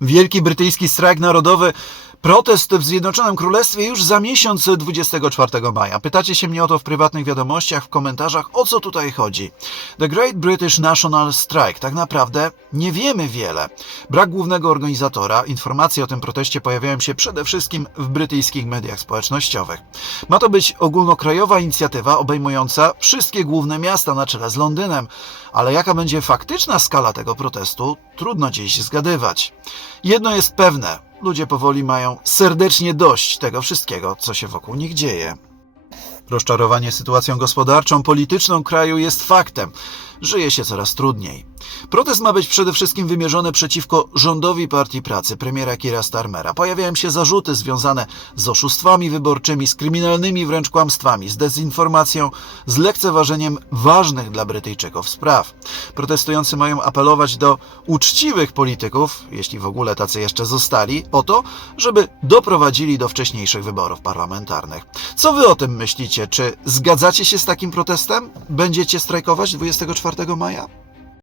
Wielki brytyjski strajk narodowy, protest w Zjednoczonym Królestwie już za miesiąc 24 maja. Pytacie się mnie o to w prywatnych wiadomościach, w komentarzach, o co tutaj chodzi. The Great British National Strike. Tak naprawdę nie wiemy wiele. Brak głównego organizatora, informacje o tym proteście pojawiają się przede wszystkim w brytyjskich mediach społecznościowych. Ma to być ogólnokrajowa inicjatywa obejmująca wszystkie główne miasta na czele z Londynem, ale jaka będzie faktyczna skala tego protestu, trudno dziś zgadywać. Jedno jest pewne: ludzie powoli mają serdecznie dość tego wszystkiego, co się wokół nich dzieje. Rozczarowanie sytuacją gospodarczą, polityczną kraju jest faktem. Żyje się coraz trudniej. Protest ma być przede wszystkim wymierzony przeciwko rządowi Partii Pracy premiera Kira Starmera. Pojawiają się zarzuty związane z oszustwami wyborczymi, z kryminalnymi wręcz kłamstwami, z dezinformacją, z lekceważeniem ważnych dla Brytyjczyków spraw. Protestujący mają apelować do uczciwych polityków, jeśli w ogóle tacy jeszcze zostali, o to, żeby doprowadzili do wcześniejszych wyborów parlamentarnych. Co wy o tym myślicie? Czy zgadzacie się z takim protestem? Będziecie strajkować 24 maja?